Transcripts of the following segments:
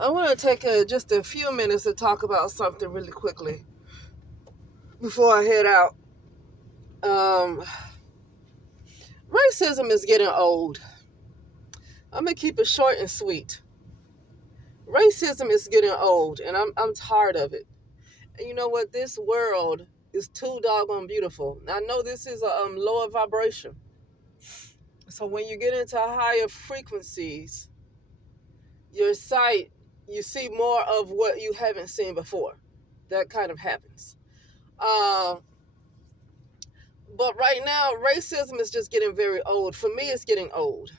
I want to take just a few minutes to talk about something really quickly before I head out. Um, Racism is getting old. I'm gonna keep it short and sweet. Racism is getting old, and I'm tired of it. And you know what? This world is too doggone beautiful. I know this is a lower vibration, so when you get into higher frequencies, your sight, you see more of what you haven't seen before. That kind of happens. Um, But right now, racism is just getting very old. For me, it's getting old.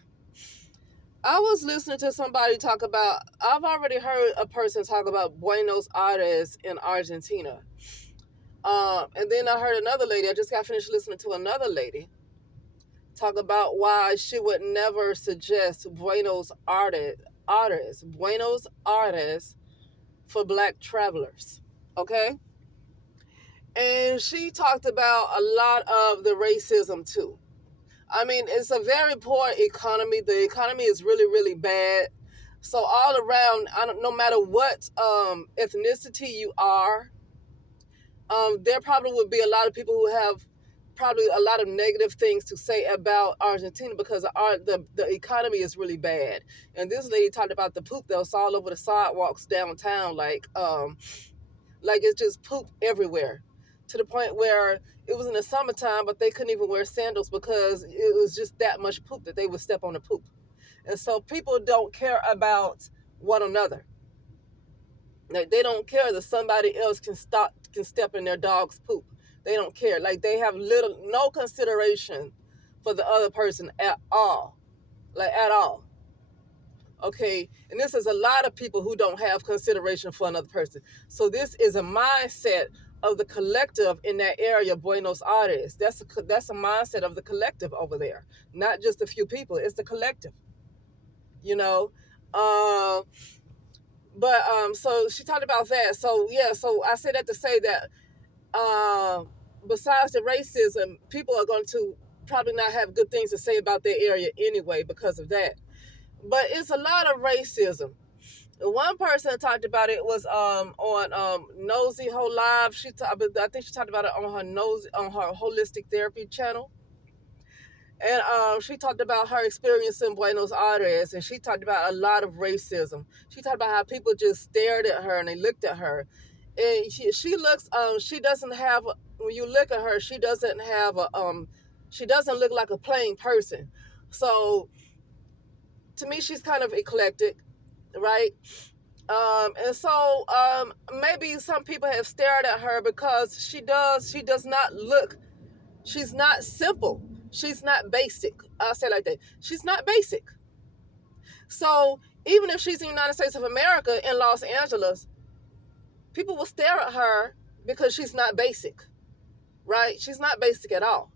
I was listening to somebody talk about, I've already heard a person talk about Buenos Aires in Argentina. And then I heard another lady, I just got finished listening to another lady talk about why she would never suggest Buenos Aires for black travelers. Okay? And she talked about a lot of the racism too. I mean, it's a very poor economy. The economy is really, really bad. So all around, no matter what ethnicity you are, there probably would be a lot of people who have probably a lot of negative things to say about Argentina because the economy is really bad. And this lady talked about the poop that was all over the sidewalks downtown, like it's just poop everywhere, to the point where it was in the summertime, but they couldn't even wear sandals because it was just that much poop that they would step on the poop. And so people don't care about one another. Like they don't care that somebody else can step in their dog's poop. They don't care. Like they have no consideration for the other person at all. Like at all. Okay, and this is a lot of people who don't have consideration for another person. So this is a mindset of the collective in that area, Buenos Aires. That's a mindset of the collective over there, not just a few people. It's the collective, you know. Um, so she talked about that. So yeah, so I said that to say that besides the racism, people are going to probably not have good things to say about their area anyway because of that. But it's a lot of racism. One person talked about it was on Nosy Whole Live. I think she talked about it on her holistic therapy channel, and she talked about her experience in Buenos Aires, and she talked about a lot of racism. She talked about how people just stared at her and they looked at her, and she looks she doesn't have, when you look at her, she doesn't have a she doesn't look like a plain person. So to me, she's kind of eclectic, right? And so maybe some people have stared at her because she does not look, she's not simple. She's not basic. I'll say it like that. She's not basic. So even if she's in the United States of America in Los Angeles, people will stare at her because she's not basic, right? She's not basic at all.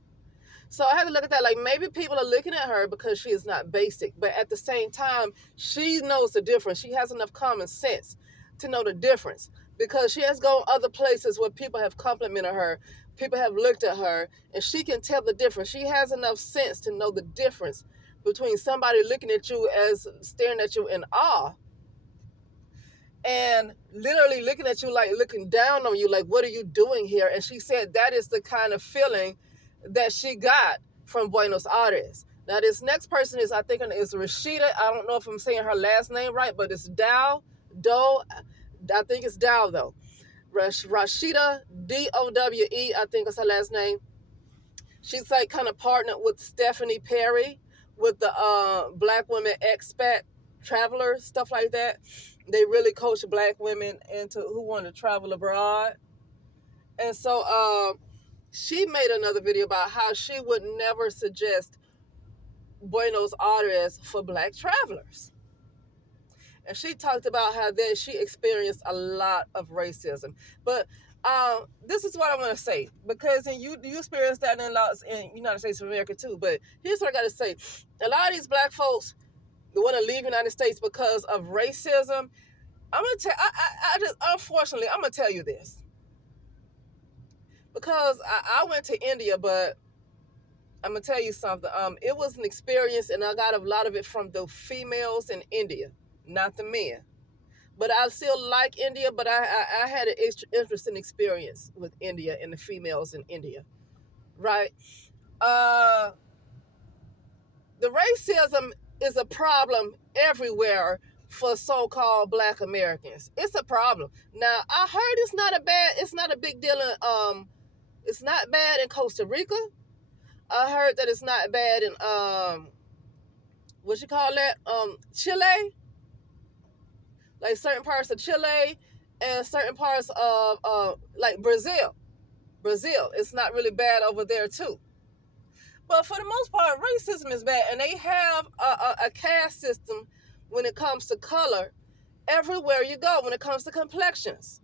So I had to look at that, like maybe people are looking at her because she is not basic, but at the same time, she knows the difference. She has enough common sense to know the difference because she has gone other places where people have complimented her, people have looked at her, and she can tell the difference. She has enough sense to know the difference between somebody looking at you as staring at you in awe and literally looking at you, like looking down on you, like, what are you doing here? And she said that is the kind of feeling that she got from Buenos Aires. Now, this next person is, I think, is Rashida. I don't know if I'm saying her last name right, but it's Doe. I think it's Dow, though. Rashida, Dowe, I think is her last name. She's like kind of partnered with Stephanie Perry with the Black Women Expat Traveler, stuff like that. They really coach Black women into who want to travel abroad. And so she made another video about how she would never suggest Buenos Aires for Black travelers. And she talked about how then she experienced a lot of racism. But this is what I want to say, because you experienced that in United States of America too. But here's what I got to say: a lot of these Black folks want to leave the United States because of racism. I'm gonna tell. I just, unfortunately, I'm gonna tell you this, because I went to India, but I'm gonna tell you something. It was an experience, and I got a lot of it from the females in India, not the men. But I still like India, but I had an interesting experience with India and the females in India, right? Uh, the racism is a problem everywhere for so-called Black Americans. It's a problem. Now I heard it's not a big deal it's not bad in Costa Rica. I heard that it's not bad in what you call that? Chile, like certain parts of Chile and certain parts of like Brazil. Brazil, it's not really bad over there too. But for the most part, racism is bad, and they have a caste system when it comes to color everywhere you go. When it comes to complexions,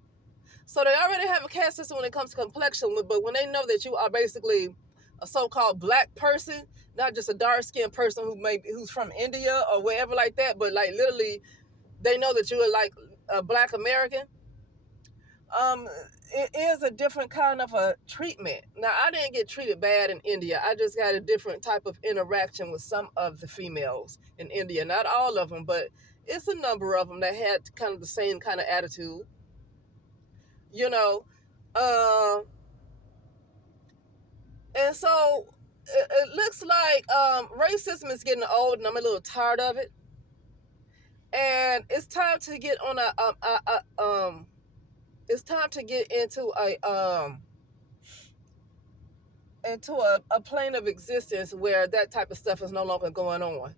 so they already have a caste system when it comes to complexion. But when they know that you are basically a so-called Black person, not just a dark-skinned person who's from India or wherever like that, but like literally they know that you are like a Black American. It is a different kind of a treatment. Now, I didn't get treated bad in India. I just got a different type of interaction with some of the females in India. Not all of them, but it's a number of them that had kind of the same kind of attitude. You know, uh, and so it looks like racism is getting old, and I'm a little tired of it. And it's time to get on it's time to get into a plane of existence where that type of stuff is no longer going on.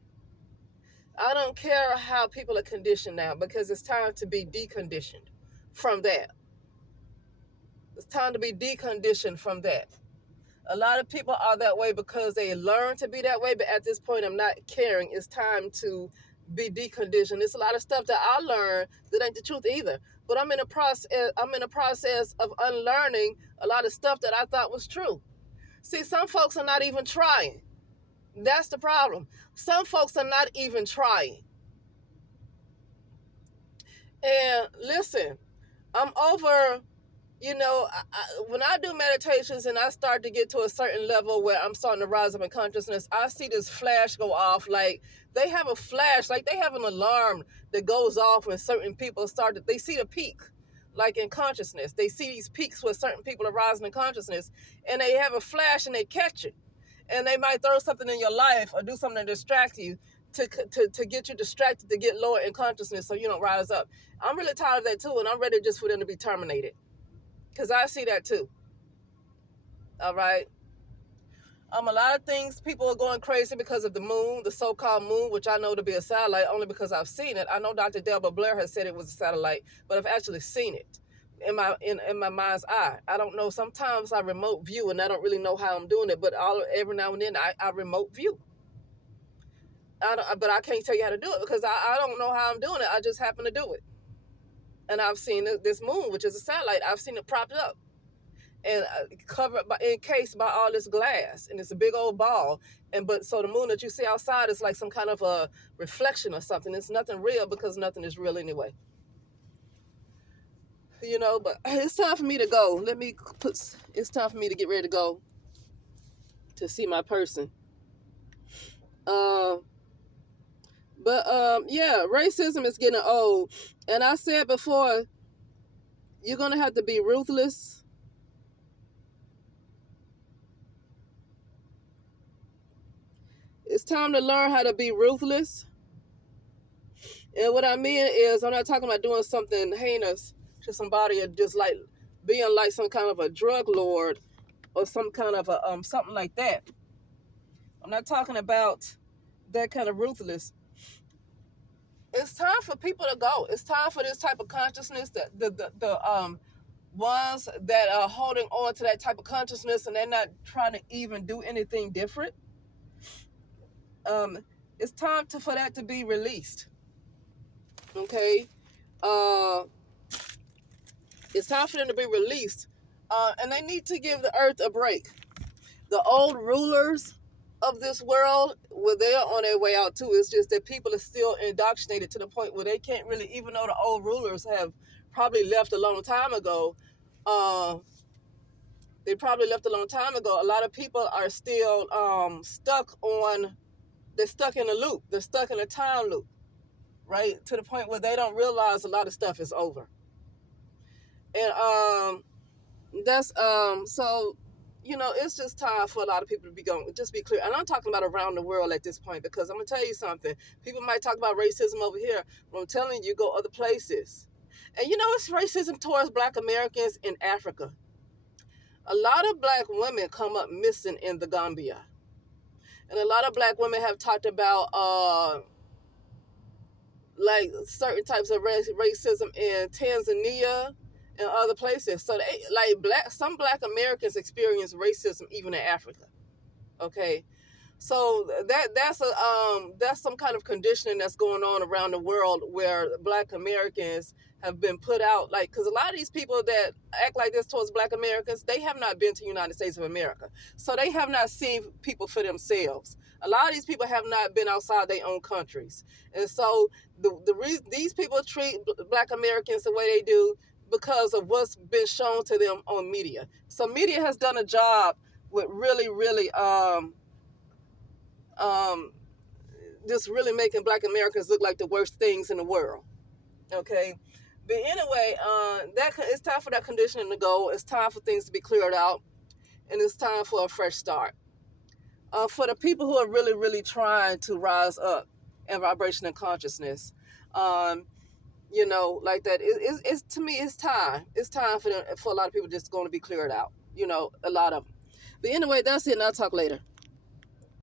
I don't care how people are conditioned now, because it's time to be deconditioned from that. It's time to be deconditioned from that. A lot of people are that way because they learn to be that way, but at this point, I'm not caring. It's time to be deconditioned. There's a lot of stuff that I learned that ain't the truth either. But I'm in a process of unlearning a lot of stuff that I thought was true. See, some folks are not even trying. That's the problem. Some folks are not even trying. And listen, I'm over, when I do meditations and I start to get to a certain level where I'm starting to rise up in consciousness, I see this flash go off. Like they have a flash, like they have an alarm that goes off when certain people they see the peak, like in consciousness. They see these peaks where certain people are rising in consciousness, and they have a flash and they catch it. And they might throw something in your life or do something to distract you, to get you distracted, to get lower in consciousness so you don't rise up. I'm really tired of that too, and I'm ready just for them to be terminated. Because I see that too. All right. A lot of things, people are going crazy because of the moon, the so-called moon, which I know to be a satellite only because I've seen it. I know Dr. Delbert Blair has said it was a satellite, but I've actually seen it in my mind's eye. I don't know. Sometimes I remote view, and I don't really know how I'm doing it, but every now and then I remote view. But I can't tell you how to do it because I don't know how I'm doing it. I just happen to do it. And I've seen this moon, which is a satellite. I've seen it propped up and covered encased by all this glass, and it's a big old ball. But so the moon that you see outside is like some kind of a reflection or something. It's nothing real because nothing is real anyway. But it's time for me to go. It's time for me to get ready to go to see my person. Yeah, racism is getting old. And I said before, you're going to have to be ruthless. It's time to learn how to be ruthless. And what I mean is, I'm not talking about doing something heinous to somebody or just like being like some kind of a drug lord or some kind of a something like that. I'm not talking about that kind of ruthless. It's time for people to go. It's time for this type of consciousness, that the ones that are holding on to that type of consciousness and they're not trying to even do anything different. It's time for that to be released. Okay, it's time for them to be released, and they need to give the earth a break. The old rulers of this world, well, they are on their way out too. It's just that people are still indoctrinated to the point where they can't really, even though the old rulers have probably left a long time ago, they probably left a long time ago. A lot of people are still they're stuck in a loop. They're stuck in a time loop, right? To the point where they don't realize a lot of stuff is over. And that's so it's just time for a lot of people to just be clear. And I'm talking about around the world at this point, because I'm gonna tell you something. People might talk about racism over here, but I'm telling you, go other places. And it's racism towards Black Americans in Africa. A lot of Black women come up missing in the Gambia. And a lot of Black women have talked about like certain types of racism in Tanzania and other places. So they like some Black Americans experience racism even in Africa. Okay. So that's some kind of conditioning that's going on around the world, where Black Americans have been put out, like, because a lot of these people that act like this towards Black Americans, they have not been to the United States of America, so they have not seen people for themselves. A lot of these people have not been outside their own countries, and so the reason these people treat Black Americans the way they do, because of what's been shown to them on media. So media has done a job with really just really making Black Americans look like the worst things in the world. Okay. But anyway, it's time for that conditioning to go. It's time for things to be cleared out, and it's time for a fresh start. For the people who are really trying to rise up in vibration and consciousness, like that, it's to me, it's time. It's time for a lot of people just going to be cleared out. A lot of them. But anyway, that's it, and I'll talk later.